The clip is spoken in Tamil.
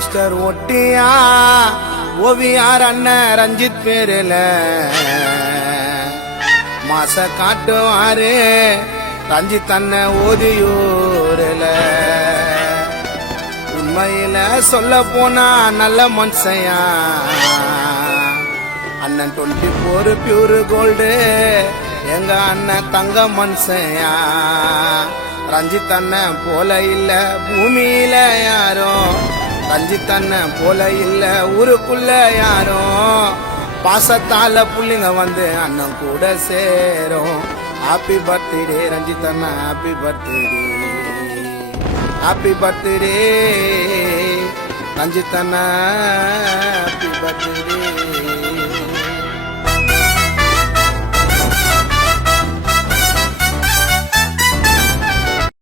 போஸ்டர் ஒட்டியா ஓவியார் அண்ணன் ரஞ்சித் பேருல மாச காட்டுவாரு ரஞ்சித் அண்ணன் ஓதியூரில். உண்மையில சொல்ல போனா நல்ல மனுஷையா அண்ணன் 24 பியூர் கோல்டு எங்க அண்ணன் தங்க மனுஷையா. ரஞ்சித் அண்ணன் போல இல்ல பூமியில யாரும், ரஞ்சித் அண்ணன் போல இல்ல ஊருக்குள்ள யாரும். பாசத்தால புள்ளிங்க வந்து அண்ணன் கூட சேரும். ஹாப்பி பர்த்டே ரஞ்சித் அண்ணா, happy birthday, happy birthday Ranjith அண்ணா, ஹாப்பி பர்த்டே.